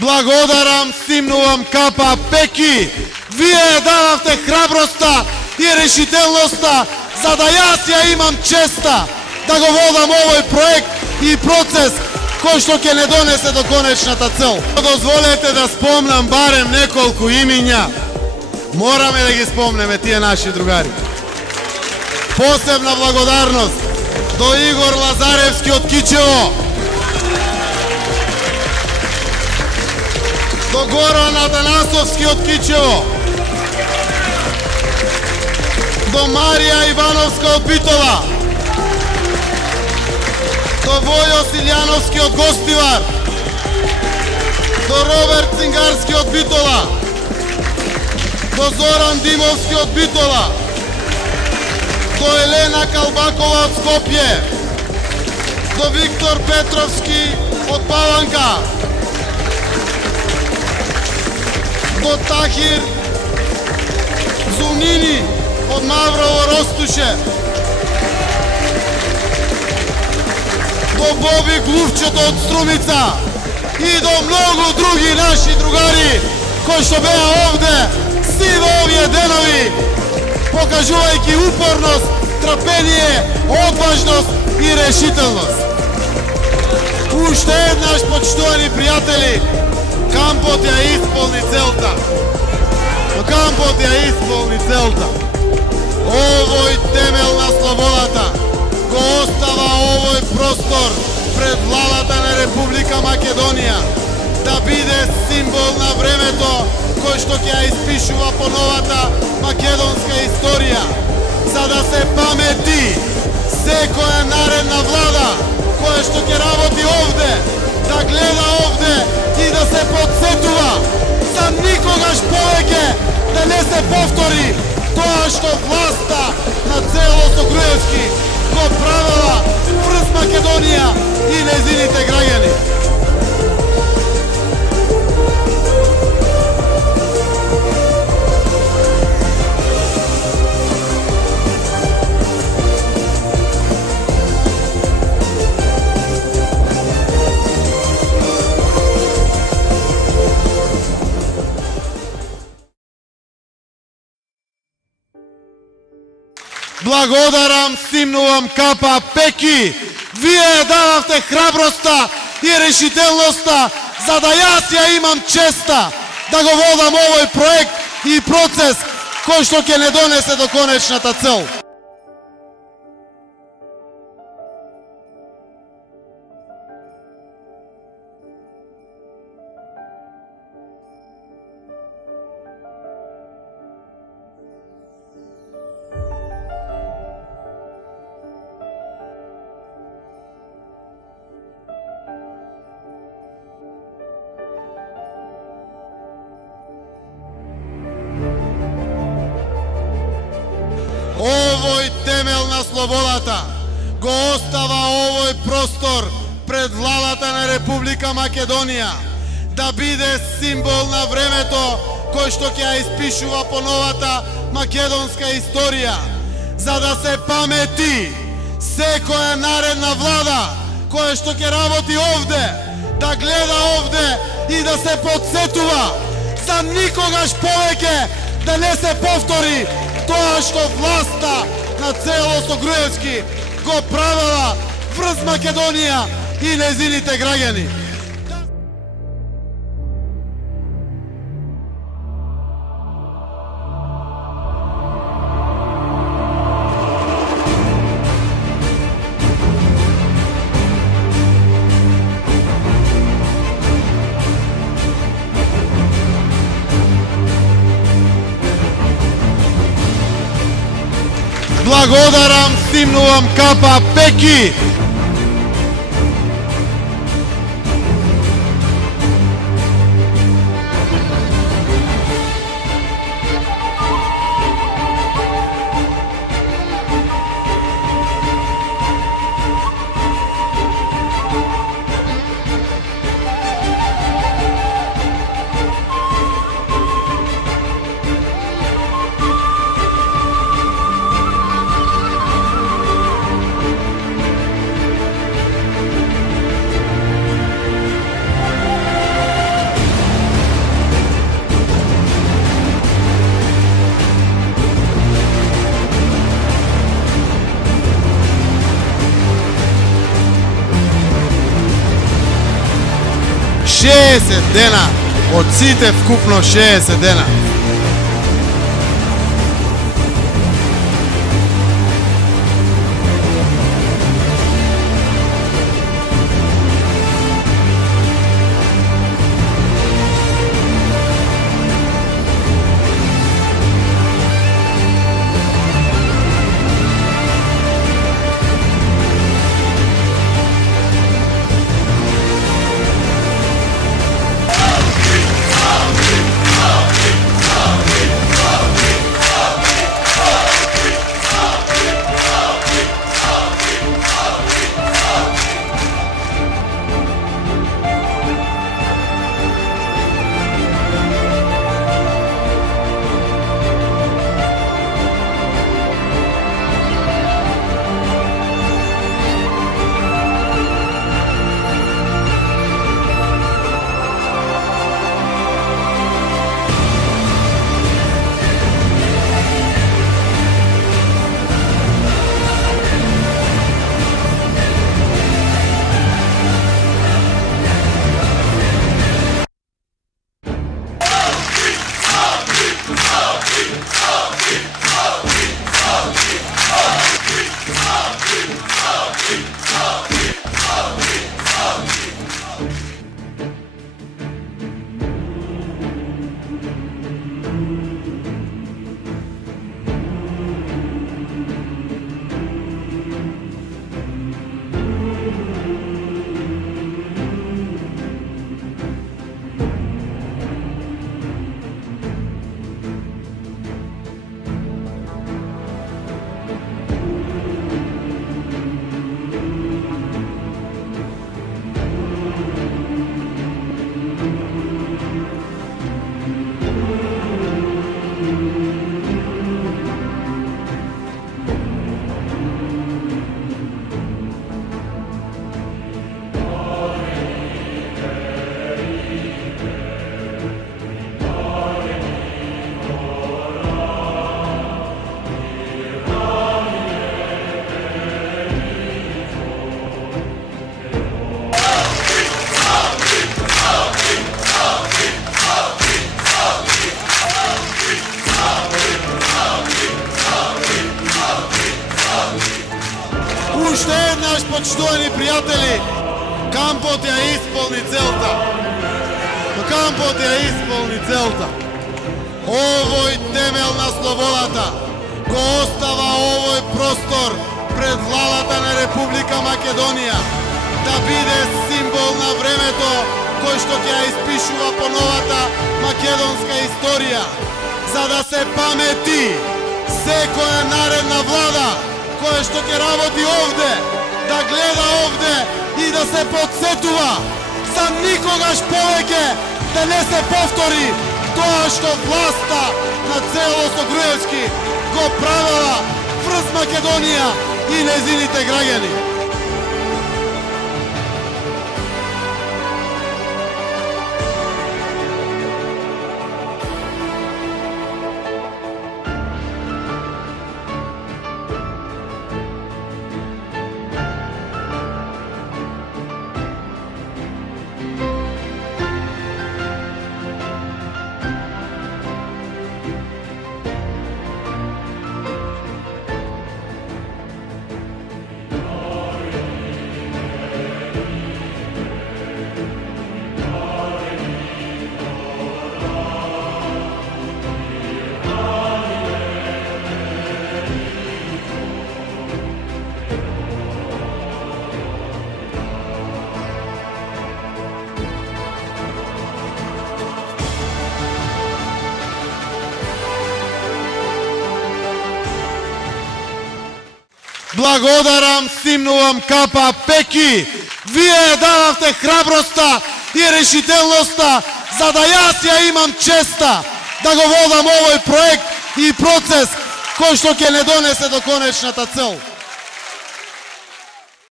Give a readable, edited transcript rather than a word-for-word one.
Благодарам, стимнувам Капа Пеки. Вие давахте храброста и решителноста, за да јас ја имам честа да го водам овој проект и процес кој што ќе не донесе до конечната цел. Дозволете да спомнам барем неколку имиња. Мораме да ги спомнеме тие наши другари. Посебна благодарност до Игор Лазаревски од Кичево, до Горан Атанасовски од Кичево, до Марија Ивановска од Битола, до Војо Силјановски од Гостивар, до Роберт Цингарски од Битола, до Зоран Димовски од Битола, до Елена Калбакова од Скопје, до Виктор Петровски од Паланка, до Тахир Зунини од Маврово Ростуше, до Боби Глувчето од Струмица и до многу други наши другари кои што беа овде сиве овие денови, покажувајќи упорност, трпение, одважност и решителност. Уште еднаш, почитувани пријатели, кампот ја исполни целта. Кампот ја исполни целта. Овој темел на слободата го остава овој простор пред владата на Република Македонија да биде символ на времето кој што ќе ја испишува по новата македонска историја, за да се памети секоја наредна влада која што ќе работи овде, да гледа овде и да се подсетува за никогаш повеќе да не се повтори тоа што власта на Целосо Груевски го правила врз Македонија и незините граѓани. Благодарам, стимнувам Капа Пеки. Вие давахте храброста и решителноста, за да јас ја имам честа да го водам овој проект и процес кој што ќе не донесе до конечната цел. Овој темел на слободата го остава овој простор пред владата на Република Македонија да биде символ на времето кој што ќе ја испишува по новата македонска историја, за да се памети секоја наредна влада која што ќе работи овде, да гледа овде и да се подсетува за никогаш повеќе да не се повтори тоа што власта на Целосо Груевски го правила врз Македонија и незините граѓани. Благодарам, стимнувам Капа Пеки. 60 дена, од сите вкупно 60 дена. Уште еднаш, почитувани пријатели, кампот ја исполни целта. Кампот ја исполни целта. Овој темел на слободата го остава овој простор пред владата на Република Македонија да биде символ на времето кој што ќе ја испишува по новата македонска историја, за да се памети секоја наредна влада која што ќе работи овде, да гледа овде и да се подсетува за никогаш повеќе да не се повтори тоа што власта на Целосно Груевски го правила врз Македонија и незините граѓани. Благодарам, симнувам капа, Пеки! Вие дававте храброста и решителноста, за да јас ја имам честа да го водам овој проект и процес кој што ќе не донесе до конечната цел.